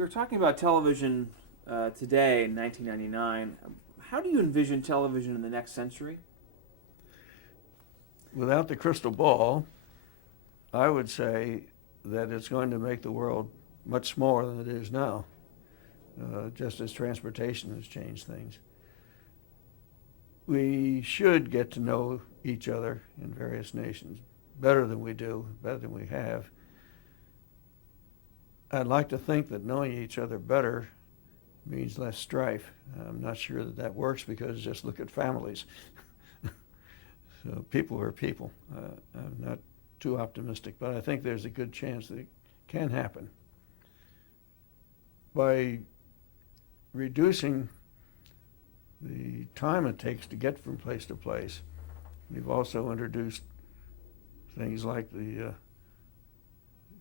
We were talking about television today in 1999. How do you envision television in the next century? Without the crystal ball, I would say that it's going to make the world much smaller than it is now, just as transportation has changed things. We should get to know each other in various nations better than we do, better than we have. I'd like to think that knowing each other better means less strife. I'm not sure that that works because just look at families. So people are people. I'm not too optimistic, but I think there's a good chance that it can happen. By reducing the time it takes to get from place to place, we've also introduced things like the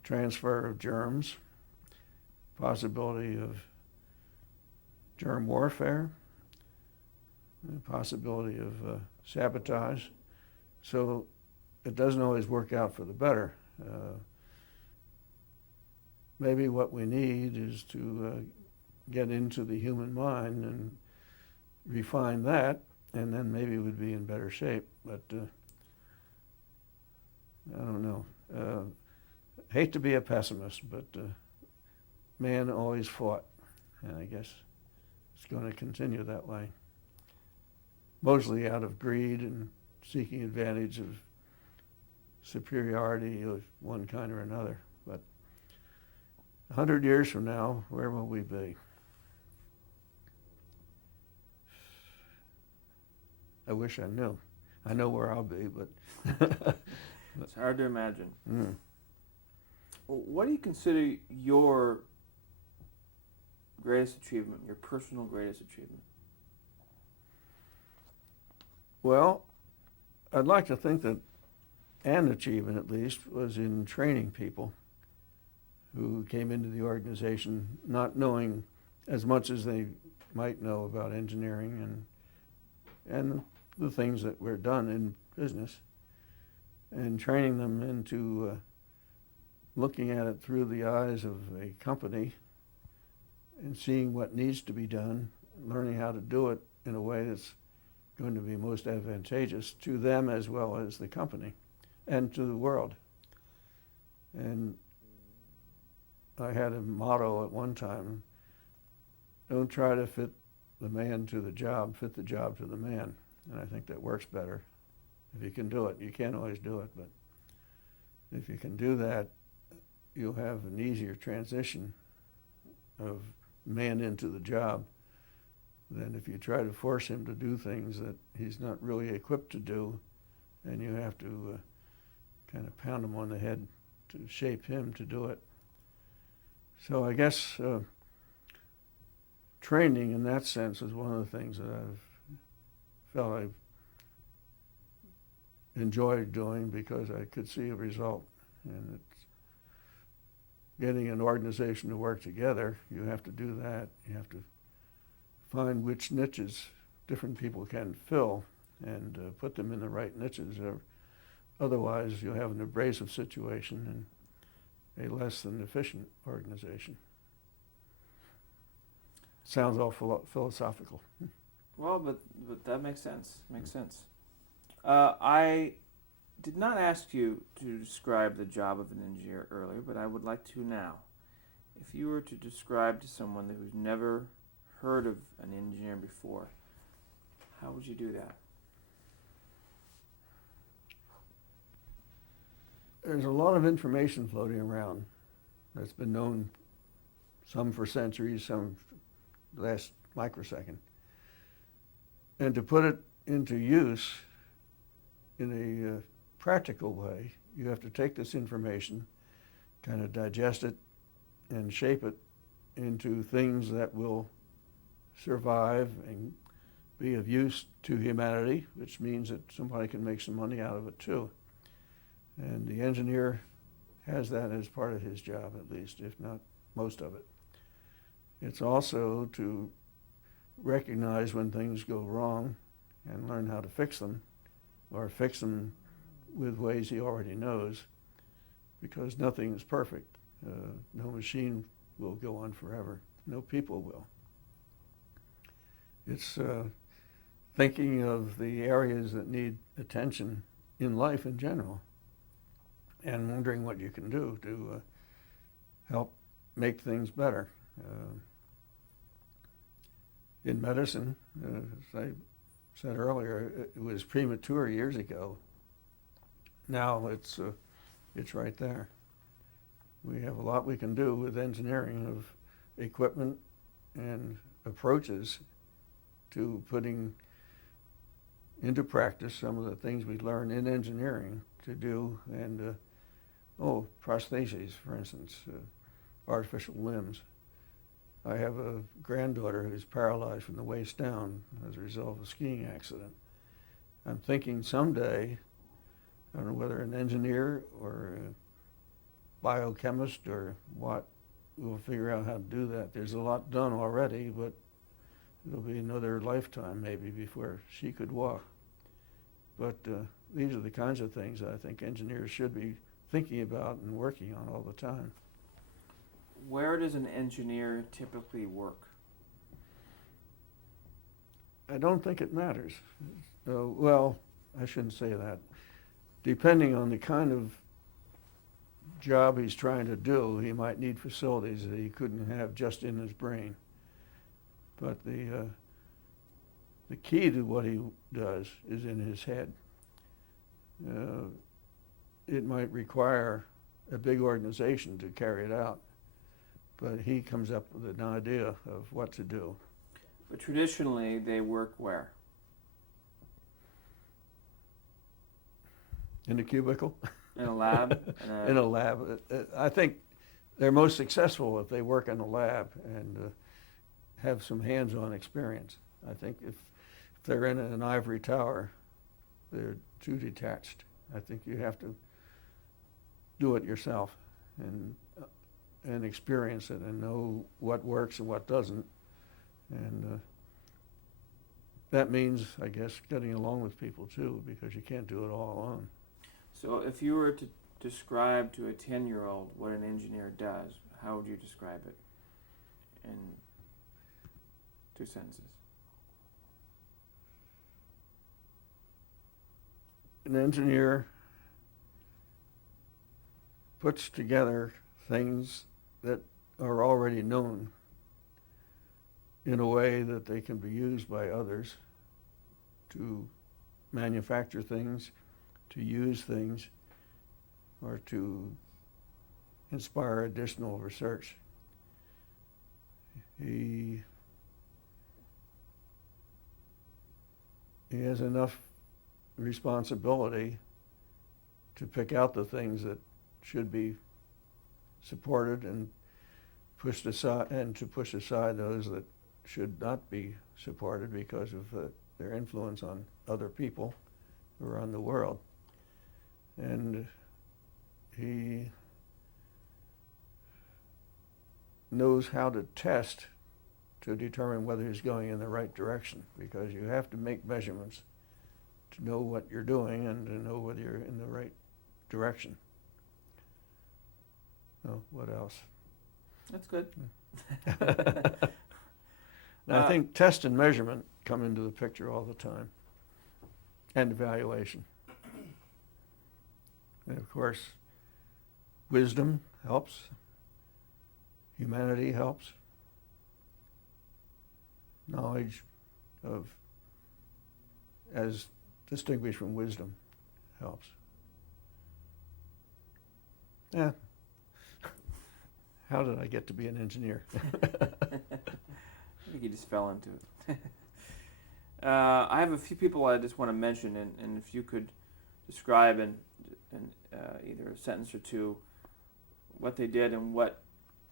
transfer of germs, possibility of germ warfare, the possibility of sabotage. So it doesn't always work out for the better. Maybe what we need is to get into the human mind and refine that, and then maybe we'd be in better shape. But I don't know. Hate to be a pessimist, but man always fought, and I guess it's going to continue that way. Mostly out of greed and seeking advantage of superiority of one kind or another. But 100 years from now, where will we be? I wish I knew. I know where I'll be, but It's hard to imagine. mm. What do you consider your greatest achievement, your personal greatest achievement? Well, I'd like to think that an achievement, at least, was in training people who came into the organization not knowing as much as they might know about engineering and the things that were done in business, and training them into looking at it through the eyes of a company and seeing what needs to be done, learning how to do it in a way that's going to be most advantageous to them as well as the company and to the world. And I had a motto at one time: don't try to fit the man to the job, fit the job to the man. And I think that works better if you can do it. You can't always do it, but if you can do that, you'll have an easier transition of man into the job than if you try to force him to do things that he's not really equipped to do, and you have to kind of pound him on the head to shape him to do it. So I guess training in that sense is one of the things that I've felt I've enjoyed doing because I could see a result. And it's getting an organization to work together. You have to do that. You have to find which niches different people can fill and put them in the right niches. Otherwise, you'll have an abrasive situation and a less than efficient organization. Sounds all philosophical. Well, but that makes sense. Makes sense. I did not ask you to describe the job of an engineer earlier, but I would like to now. If you were to describe to someone who's never heard of an engineer before, how would you do that? There's a lot of information floating around that's been known, some for centuries, some last microsecond. And to put it into use in a practical way, you have to take this information, kind of digest it, and shape it into things that will survive and be of use to humanity, which means that somebody can make some money out of it too. And the engineer has that as part of his job, at least, if not most of it. It's also to recognize when things go wrong and learn how to fix them, or fix them with ways he already knows, because nothing is perfect. No machine will go on forever. No people will. It's thinking of the areas that need attention in life in general and wondering what you can do to help make things better. In medicine, as I said earlier, it was premature years ago. Now it's right there. We have a lot we can do with engineering of equipment and approaches to putting into practice some of the things we learn in engineering to do, and prostheses, for instance, artificial limbs. I have a granddaughter who's paralyzed from the waist down as a result of a skiing accident. I'm thinking someday, I don't know whether an engineer or a biochemist or what, will figure out how to do that. There's a lot done already, but it'll be another lifetime maybe before she could walk. But these are the kinds of things I think engineers should be thinking about and working on all the time. Where does an engineer typically work? I don't think it matters. Well, I shouldn't say that. Depending on the kind of job he's trying to do, he might need facilities that he couldn't have just in his brain. But the key to what he does is in his head. It might require a big organization to carry it out, but he comes up with an idea of what to do. But traditionally, they work where? In a cubicle? In a lab? In a lab. I think they're most successful if they work in a lab and have some hands-on experience. I think if they're in an ivory tower, they're too detached. I think you have to do it yourself and experience it and know what works and what doesn't. And that means, I guess, getting along with people too, because you can't do it all alone. So if you were to describe to a 10-year-old what an engineer does, how would you describe it in 2 sentences? An engineer puts together things that are already known in a way that they can be used by others to manufacture things, to use things, or to inspire additional research. He has enough responsibility to pick out the things that should be supported and pushed aside, and to push aside those that should not be supported because of their influence on other people around the world. And he knows how to test to determine whether he's going in the right direction, because you have to make measurements to know what you're doing and to know whether you're in the right direction. Oh, what else? That's good. I think test and measurement come into the picture all the time, and evaluation. And of course, wisdom helps. Humanity helps. Knowledge of, as distinguished from wisdom, helps. Yeah. How did I get to be an engineer? I think you just fell into it. I have a few people I just want to mention, and if you could describe in either a sentence or two what they did and what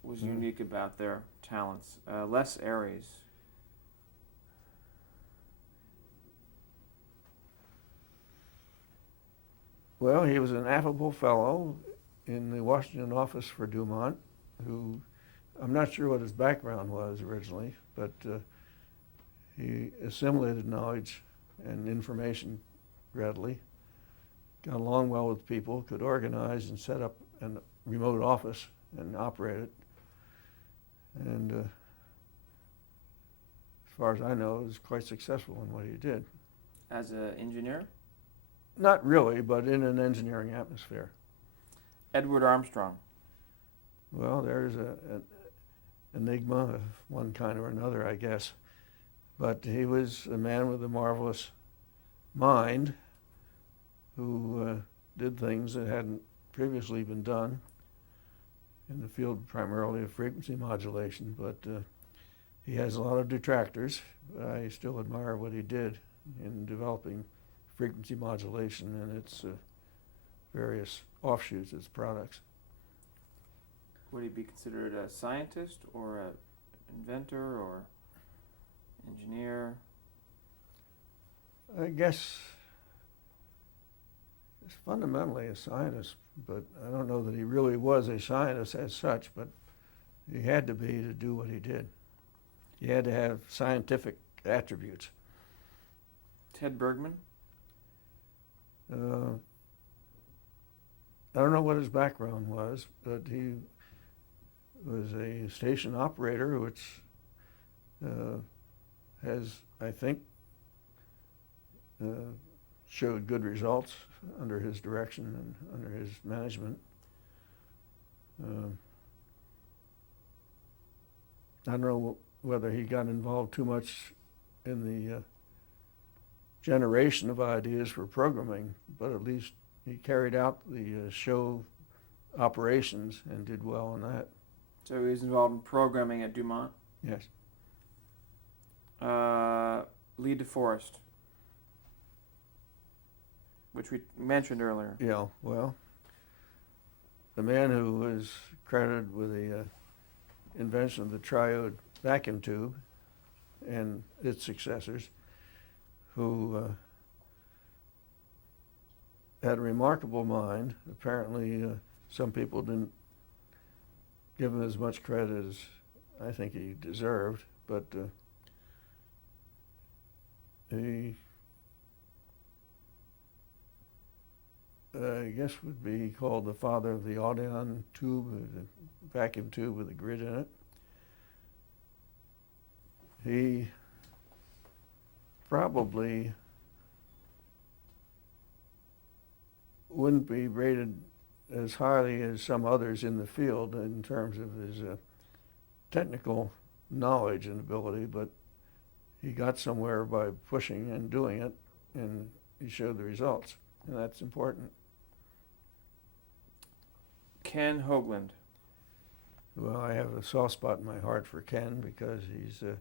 was unique about their talents. Les Aries. Well, he was an affable fellow in the Washington office for Dumont, who, I'm not sure what his background was originally, but he assimilated knowledge and information readily, got along well with people, could organize and set up a remote office and operate it. and as far as I know, was quite successful in what he did. As an engineer? Not really, but in an engineering atmosphere. Edward Armstrong. Well, there's an enigma of one kind or another, I guess. But he was a man with a marvelous mind who did things that hadn't previously been done in the field primarily of frequency modulation. But he has a lot of detractors. I still admire what he did in developing frequency modulation and its various offshoots, its products. Would he be considered a scientist or an inventor or engineer? I guess he's fundamentally a scientist, but I don't know that he really was a scientist as such, but he had to be to do what he did. He had to have scientific attributes. Ted Bergman? I don't know what his background was, but he was a station operator, which has, I think, showed good results under his direction and under his management. I don't know whether he got involved too much in the generation of ideas for programming, but at least he carried out the show operations and did well on that. So he was involved in programming at Dumont? Yes. Lee DeForest, which we mentioned earlier. Yeah, well, the man who was credited with the invention of the triode vacuum tube and its successors, who had a remarkable mind. Apparently, some people didn't give him as much credit as I think he deserved, but he, I guess, would be called the father of the Audion tube, the vacuum tube with a grid in it. He probably wouldn't be rated as highly as some others in the field in terms of his technical knowledge and ability, but he got somewhere by pushing and doing it, and he showed the results, and that's important. Ken Hoagland. Well, I have a soft spot in my heart for Ken because he's a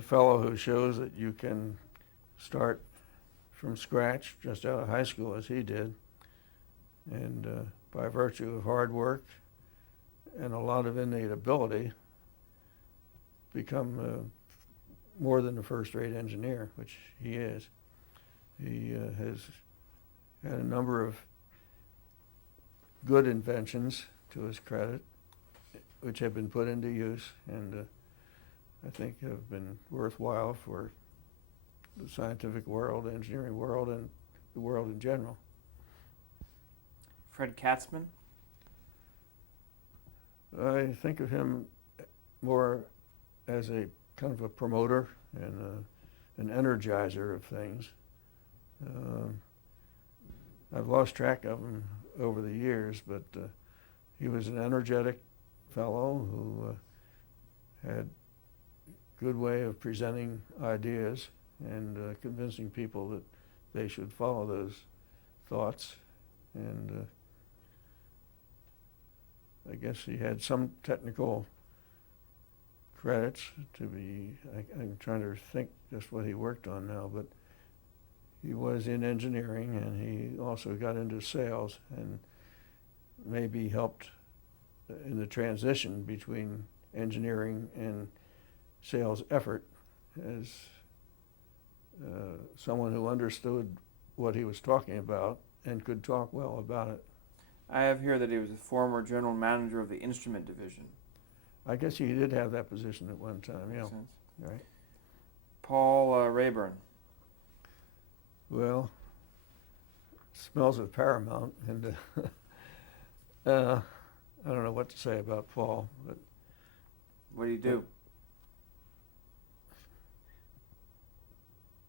fellow who shows that you can start from scratch just out of high school as he did, and by virtue of hard work and a lot of innate ability, become more than a first-rate engineer, which he is. He has had a number of good inventions to his credit, which have been put into use, and I think have been worthwhile for the scientific world, the engineering world, and the world in general. Fred Katzman. I think of him more as a kind of a promoter and an energizer of things. I've lost track of him over the years, but he was an energetic fellow who had a good way of presenting ideas and convincing people that they should follow those thoughts. And I guess he had some technical credits to be, I'm trying to think just what he worked on now, but he was in engineering and he also got into sales and maybe helped in the transition between engineering and sales effort as someone who understood what he was talking about and could talk well about it. I have here that he was a former general manager of the instrument division. I guess he did have that position at one time, yeah. Makes sense. Right. Paul Rayburn. Well, smells of Paramount, and I don't know what to say about Paul, but What do you do?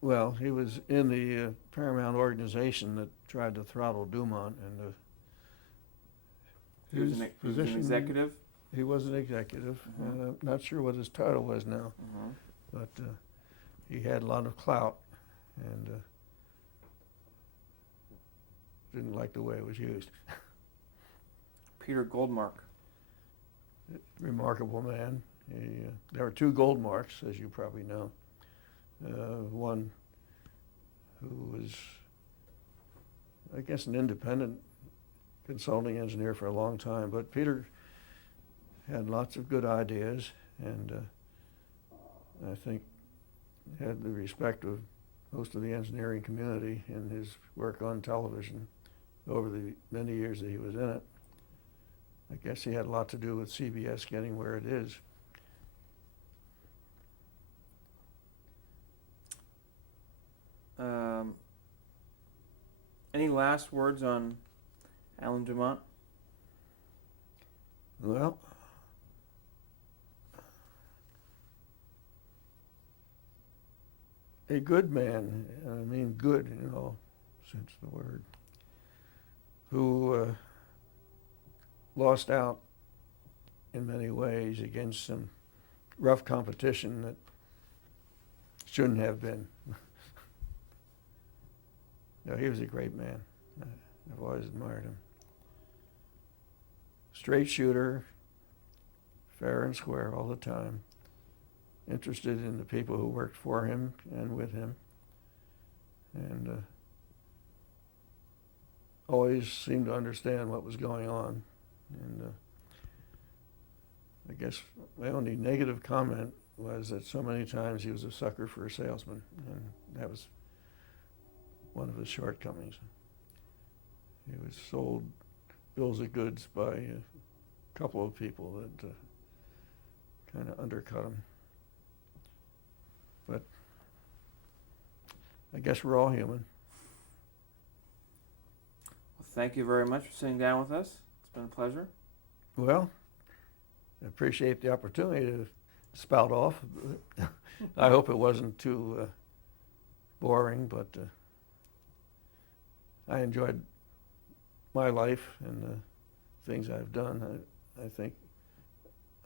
Well, he was in the Paramount organization that tried to throttle Dumont, and He was his an position. executive. He was an executive. Mhm. Not sure what his title was now, Mm-hmm. but he had a lot of clout, and didn't like the way it was used. Peter Goldmark. Remarkable man. There were two Goldmarks, as you probably know. One who was, I guess, an independent consulting engineer for a long time, but Peter had lots of good ideas, and I think had the respect of most of the engineering community in his work on television over the many years that he was in it. I guess he had a lot to do with CBS getting where it is. Any last words on Alan Dumont? Well, a good man, and I mean good in all sense of the word, who lost out in many ways against some rough competition that shouldn't have been. No, he was a great man. I've always admired him. Straight shooter, fair and square all the time, interested in the people who worked for him and with him, and always seemed to understand what was going on. And I guess my only negative comment was that so many times he was a sucker for a salesman, and that was one of his shortcomings. He was sold bills of goods by a couple of people that kind of undercut him. But I guess we're all human. Well, thank you very much for sitting down with us. It's been a pleasure. Well, I appreciate the opportunity to spout off. I hope it wasn't too boring, but I enjoyed my life and the things I've done. I think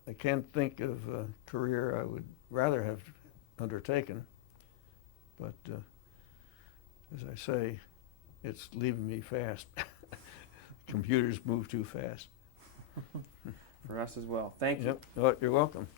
I can't think of a career I would rather have undertaken, but as I say, it's leaving me fast. Computers move too fast. For us as well. Thank you. Yep. Oh, you're welcome.